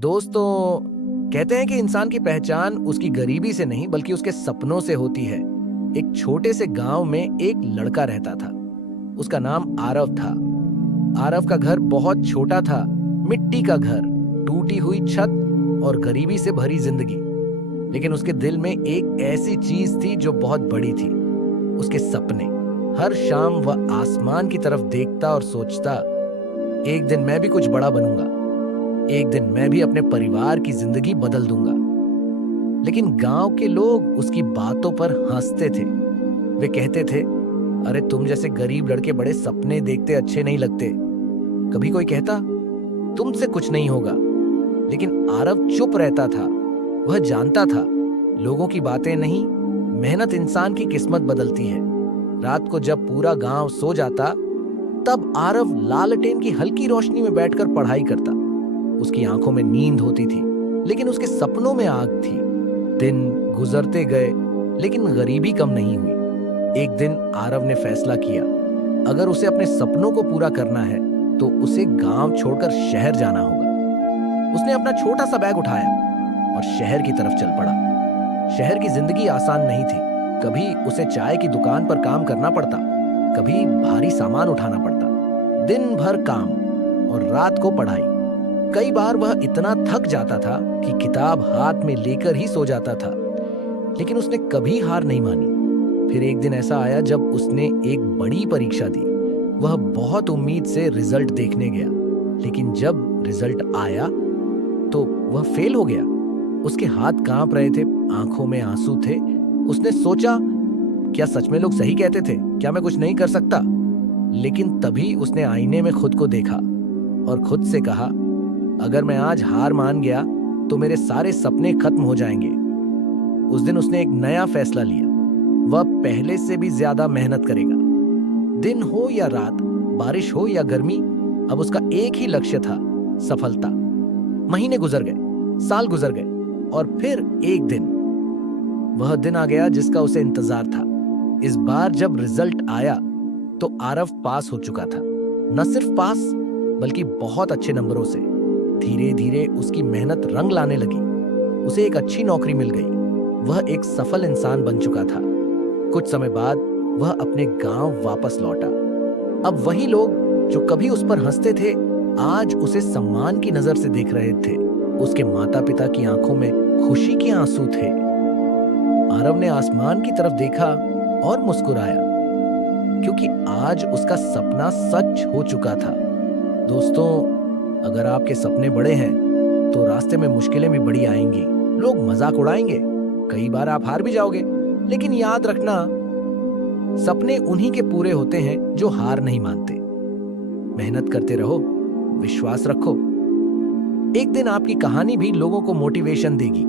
दोस्तों, कहते हैं कि इंसान की पहचान उसकी गरीबी से नहीं बल्कि उसके सपनों से होती है। एक छोटे से गांव में एक लड़का रहता था। उसका नाम आरव था। आरव का घर बहुत छोटा था। मिट्टी का घर, टूटी हुई छत और गरीबी से भरी जिंदगी। लेकिन उसके दिल में एक ऐसी चीज थी जो बहुत बड़ी थी, उसके सपने। हर शाम वह आसमान की तरफ देखता और सोचता, एक दिन मैं भी कुछ बड़ा बनूंगा, एक दिन मैं भी अपने परिवार की जिंदगी बदल दूंगा। लेकिन गांव के लोग उसकी बातों पर हंसते थे। वे कहते थे, अरे तुम जैसे गरीब लड़के बड़े सपने देखते अच्छे नहीं लगते। कभी कोई कहता, तुमसे कुछ नहीं होगा। लेकिन आरव चुप रहता था। वह जानता था, लोगों की बातें नहीं, मेहनत इंसान की किस्मत बदलती है। रात को जब पूरा गांव सो जाता, तब आरव लालटेन की हल्की रोशनी में बैठकर पढ़ाई करता। उसकी आंखों में नींद होती थी, लेकिन उसके सपनों में आग थी। दिन गुजरते गए, लेकिन गरीबी कम नहीं हुई। एक दिन आरव ने फैसला किया, अगर उसे अपने सपनों को पूरा करना है तो उसे गांव छोड़कर शहर जाना होगा। उसने अपना छोटा सा बैग उठाया और शहर की तरफ चल पड़ा। शहर की जिंदगी आसान नहीं थी। कभी उसे चाय की दुकान पर काम करना पड़ता, कभी भारी सामान उठाना पड़ता। दिन भर काम और रात को पढ़ाई। कई बार वह इतना थक जाता था कि किताब हाथ में लेकर ही सो जाता था। लेकिन उसने कभी हार नहीं मानी। फिर एक दिन ऐसा आया जब उसने एक बड़ी परीक्षा दी। वह बहुत उम्मीद से रिजल्ट देखने गया, लेकिन जब रिजल्ट आया तो वह फेल हो गया। उसके हाथ कांप रहे थे, आंखों में आंसू थे। उसने सोचा, क्या सच में लोग सही कहते थे? क्या मैं कुछ नहीं कर सकता? लेकिन तभी उसने आईने में खुद को देखा और खुद से कहा, अगर मैं आज हार मान गया तो मेरे सारे सपने खत्म हो जाएंगे। उस दिन उसने एक नया फैसला लिया। वह पहले से भी ज्यादा मेहनत करेगा। दिन हो या रात, बारिश हो या गर्मी, अब उसका एक ही लक्ष्य था, सफलता। महीने गुजर गए, साल गुजर गए और फिर एक दिन, वह दिन आ गया जिसका उसे इंतजार था। इस बार जब रिजल्ट आया तो आरव पास हो चुका था। न सिर्फ पास, बल्कि बहुत अच्छे नंबरों से। धीरे धीरे उसकी मेहनत रंग लाने लगी। उसे एक अच्छी नौकरी मिल गई। वह एक सफल इंसान बन चुका था। कुछ समय बाद वह अपने गांव वापस लौटा। अब वही लोग जो कभी उस पर हंसते थे, आज उसे सम्मान की नजर से देख रहे थे। उसके माता पिता की आंखों में खुशी के आंसू थे। आरव ने आसमान की तरफ देखा और मुस्कुराया, क्योंकि आज उसका सपना सच हो चुका था। दोस्तों, अगर आपके सपने बड़े हैं तो रास्ते में मुश्किलें भी बड़ी आएंगी। लोग मजाक उड़ाएंगे, कई बार आप हार भी जाओगे। लेकिन याद रखना, सपने उन्हीं के पूरे होते हैं जो हार नहीं मानते। मेहनत करते रहो, विश्वास रखो। एक दिन आपकी कहानी भी लोगों को मोटिवेशन देगी।